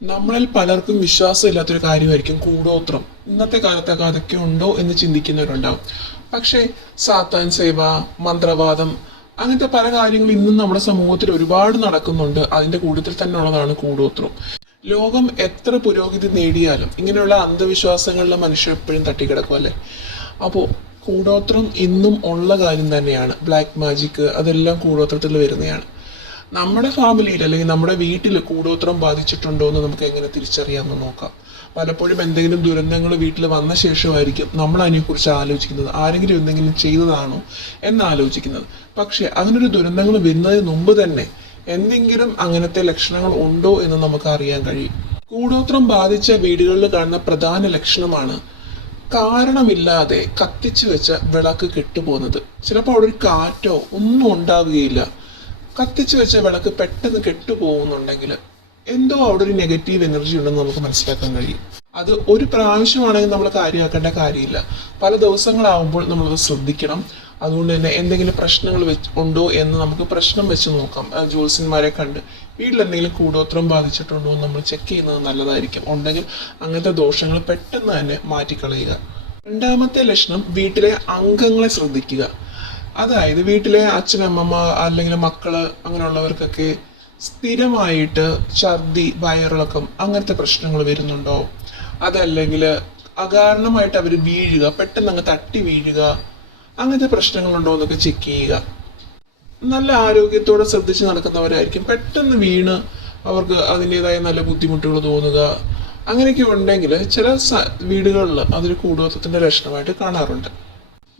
നമ്മളിൽ പലർക്കും വിശ്വാസമില്ലാത്തൊരു കാര്യമായിരിക്കും കൂടോത്രം. ഇന്നത്തെ കാലത്തൊക്കെ അതൊക്കെ ഉണ്ടോ എന്ന് ചിന്തിക്കുന്നവരുണ്ടാവും. പക്ഷേ സാത്താൻ സേവ മന്ത്രവാദം അങ്ങനത്തെ പല കാര്യങ്ങളും ഇന്നും നമ്മുടെ സമൂഹത്തിൽ ഒരുപാട് നടക്കുന്നുണ്ട്. അതിന്റെ കൂട്ടത്തിൽ തന്നെ ഉള്ളതാണ് കൂടോത്രം. ലോകം എത്ര പുരോഗതി നേടിയാലും ഇങ്ങനെയുള്ള അന്ധവിശ്വാസങ്ങളിൽ മനുഷ്യർ എപ്പോഴും തട്ടിക്കിടക്കും അല്ലേ? അപ്പോൾ കൂടോത്രം ഇന്നും ഉള്ള കാര്യം തന്നെയാണ്. ബ്ലാക്ക് മാജിക്ക് അതെല്ലാം കൂടോത്രത്തിൽ വരുന്നതാണ്. നമ്മുടെ ഫാമിലിയിൽ അല്ലെങ്കിൽ നമ്മുടെ വീട്ടിൽ കൂടോത്രം ബാധിച്ചിട്ടുണ്ടോ എന്ന് നമുക്ക് എങ്ങനെ തിരിച്ചറിയാമെന്ന് നോക്കാം. പലപ്പോഴും എന്തെങ്കിലും ദുരന്തങ്ങൾ വീട്ടിൽ വന്ന ശേഷമായിരിക്കും നമ്മൾ അതിനെക്കുറിച്ച് ആലോചിക്കുന്നത്. ആരെങ്കിലും എന്തെങ്കിലും ചെയ്തതാണോ എന്ന് ആലോചിക്കുന്നത്. പക്ഷെ അതിനൊരു ദുരന്തങ്ങൾ വരുന്നതിന് മുമ്പ് തന്നെ എന്തെങ്കിലും അങ്ങനത്തെ ലക്ഷണങ്ങൾ ഉണ്ടോ എന്ന് നമുക്ക് അറിയാൻ കഴിയും. കൂടോത്രം ബാധിച്ച വീടുകളിൽ കാണുന്ന പ്രധാന ലക്ഷണമാണ് കാരണമില്ലാതെ കത്തിച്ചു വെച്ച വിളക്ക് കെട്ടുപോകുന്നത്. ചിലപ്പോൾ അവിടെ ഒരു കാറ്റോ ഒന്നും ഉണ്ടാവുകയില്ല. കത്തിച്ചു വെച്ച വിളക്ക് പെട്ടെന്ന് കെട്ടുപോകുന്നുണ്ടെങ്കിൽ എന്തോ അവിടെ ഒരു നെഗറ്റീവ് എനർജി ഉണ്ടെന്ന് നമുക്ക് മനസ്സിലാക്കാൻ കഴിയും. അത് ഒരു പ്രാവശ്യമാണെങ്കിൽ നമ്മൾ കാര്യമാക്കേണ്ട കാര്യമില്ല. പല ദിവസങ്ങളാവുമ്പോൾ നമ്മളത് ശ്രദ്ധിക്കണം. അതുകൊണ്ട് തന്നെ എന്തെങ്കിലും പ്രശ്നങ്ങൾ വെച്ച് ഉണ്ടോ എന്ന് നമുക്ക് പ്രശ്നം വെച്ച് നോക്കാം. ആ ജ്യോത്സ്യന്മാരെ കണ്ട് വീട്ടിൽ എന്തെങ്കിലും കൂടോത്രം ബാധിച്ചിട്ടുണ്ടോ എന്ന് നമ്മൾ ചെക്ക് ചെയ്യുന്നത് നല്ലതായിരിക്കും. ഉണ്ടെങ്കിൽ അങ്ങനത്തെ ദോഷങ്ങൾ പെട്ടെന്ന് തന്നെ മാറ്റിക്കളയുക. രണ്ടാമത്തെ ലക്ഷണം വീട്ടിലെ അംഗങ്ങളെ ശ്രദ്ധിക്കുക. അതായത് വീട്ടിലെ അച്ഛനമ്മമ്മ അല്ലെങ്കിൽ മക്കൾ അങ്ങനെയുള്ളവർക്കൊക്കെ സ്ഥിരമായിട്ട് ഛർദി വയറിളക്കം അങ്ങനത്തെ പ്രശ്നങ്ങൾ വരുന്നുണ്ടോ? അതല്ലെങ്കിൽ അകാരണമായിട്ട് അവർ വീഴുക പെട്ടെന്ന് അങ്ങ് തട്ടി വീഴുക അങ്ങനത്തെ പ്രശ്നങ്ങളുണ്ടോ എന്നൊക്കെ ചെക്ക് ചെയ്യുക. നല്ല ആരോഗ്യത്തോടെ ശ്രദ്ധിച്ച് നടക്കുന്നവരായിരിക്കും. പെട്ടെന്ന് വീണ് അവർക്ക് അതിന്റെതായ നല്ല ബുദ്ധിമുട്ടുകൾ തോന്നുക അങ്ങനെയൊക്കെ ഉണ്ടെങ്കിൽ ചില വീടുകളിൽ അതൊരു കൂടോത്തത്തിന്റെ ലക്ഷണമായിട്ട് കാണാറുണ്ട്.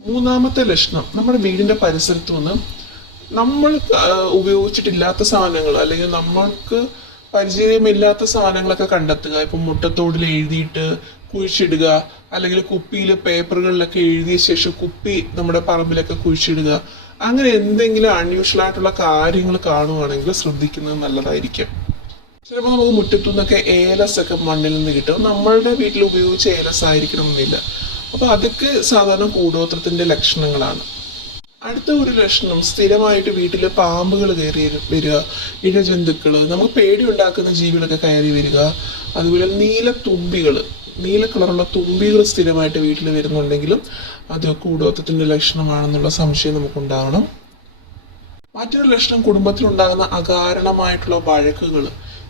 മൂന്നാമത്തെ ലക്ഷണം നമ്മുടെ വീടിന്റെ പരിസരത്ത് നിന്ന് നമ്മൾ ഉപയോഗിച്ചിട്ടില്ലാത്ത സാധനങ്ങൾ അല്ലെങ്കിൽ നമ്മൾക്ക് പരിചയമില്ലാത്ത സാധനങ്ങളൊക്കെ കണ്ടെത്തുക. ഇപ്പം മുട്ടത്തോടിൽ എഴുതിയിട്ട് കുഴിച്ചിടുക അല്ലെങ്കിൽ കുപ്പിയിൽ പേപ്പറുകളിലൊക്കെ എഴുതിയ ശേഷം കുപ്പി നമ്മുടെ പറമ്പിലൊക്കെ കുഴിച്ചിടുക. അങ്ങനെ എന്തെങ്കിലും അൺയൂഷ്വൽ ആയിട്ടുള്ള കാര്യങ്ങൾ കാണുവാണെങ്കിൽ ശ്രദ്ധിക്കുന്നത് നല്ലതായിരിക്കും. ചിലപ്പോൾ നമുക്ക് മുറ്റത്തു നിന്നൊക്കെ ഏലസ് ഒക്കെ മണ്ണിൽ നിന്ന് കിട്ടും. നമ്മളുടെ വീട്ടിൽ ഉപയോഗിച്ച ഏലസ് ആയിരിക്കണം എന്നില്ല അപ്പൊ അതൊക്കെ സാധാരണ കൂടോത്രത്തിന്റെ ലക്ഷണങ്ങളാണ്. അടുത്ത ഒരു ലക്ഷണം സ്ഥിരമായിട്ട് വീട്ടിൽ പാമ്പുകൾ കയറി വരിക ഇഴജന്തുക്കൾ നമുക്ക് പേടി ഉണ്ടാക്കുന്ന ജീവികളൊക്കെ കയറി വരിക അതുപോലെ നീല തുമ്പികൾ നീല കളറുള്ള തുമ്പികൾ സ്ഥിരമായിട്ട് വീട്ടിൽ വരുന്നുണ്ടെങ്കിലും അത് കൂടോത്തത്തിന്റെ ലക്ഷണമാണെന്നുള്ള സംശയം നമുക്കുണ്ടാകണം മറ്റൊരു ലക്ഷണം കുടുംബത്തിലുണ്ടാകുന്ന അകാരണമായിട്ടുള്ള വഴക്കുകൾ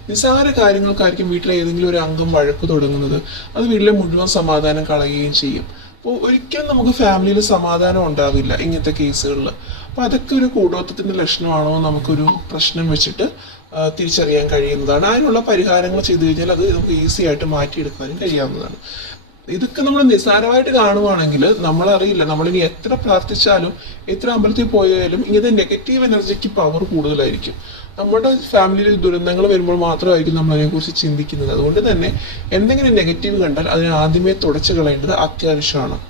നിസ്സാര കാര്യങ്ങൾക്കായിരിക്കും വീട്ടിലെ ഏതെങ്കിലും ഒരു അംഗം വഴക്ക് തുടങ്ങുന്നത്. അത് വീട്ടിലെ മുഴുവൻ സമാധാനം കളയുകയും ചെയ്യും. അപ്പോൾ ഒരിക്കലും നമുക്ക് ഫാമിലിയിൽ സമാധാനം ഉണ്ടാവില്ല ഇങ്ങനത്തെ കേസുകളിൽ. അപ്പോൾ അതൊക്കെ ഒരു കൂടോത്തത്തിന്റെ ലക്ഷണമാണോ നമുക്കൊരു പ്രശ്നം വെച്ചിട്ട് തിരിച്ചറിയാൻ കഴിയുന്നതാണ്. അതിനുള്ള പരിഹാരങ്ങൾ ചെയ്തു കഴിഞ്ഞാൽ അത് നമുക്ക് ഈസി ആയിട്ട് മാറ്റിയെടുക്കാനും കഴിയാവുന്നതാണ്. ഇതൊക്കെ നമ്മൾ നിസ്സാരമായിട്ട് കാണുവാണെങ്കിൽ നമ്മൾ അറിയില്ല. നമ്മളിനി എത്ര പ്രാർത്ഥിച്ചാലും എത്ര അമ്പലത്തിൽ പോയാലും ഇങ്ങനത്തെ നെഗറ്റീവ് എനർജിക്ക് പവർ കൂടുതലായിരിക്കും. നമ്മുടെ ഫാമിലിയിൽ ദുരന്തങ്ങൾ വരുമ്പോൾ മാത്രമായിരിക്കും നമ്മൾ അതിനെക്കുറിച്ച് ചിന്തിക്കുന്നത്. അതുകൊണ്ട് തന്നെ എന്തെങ്കിലും നെഗറ്റീവ് കണ്ടാൽ അതിനെ ആദ്യമേ തുടച്ചു കളയേണ്ടത് അത്യാവശ്യമാണ്.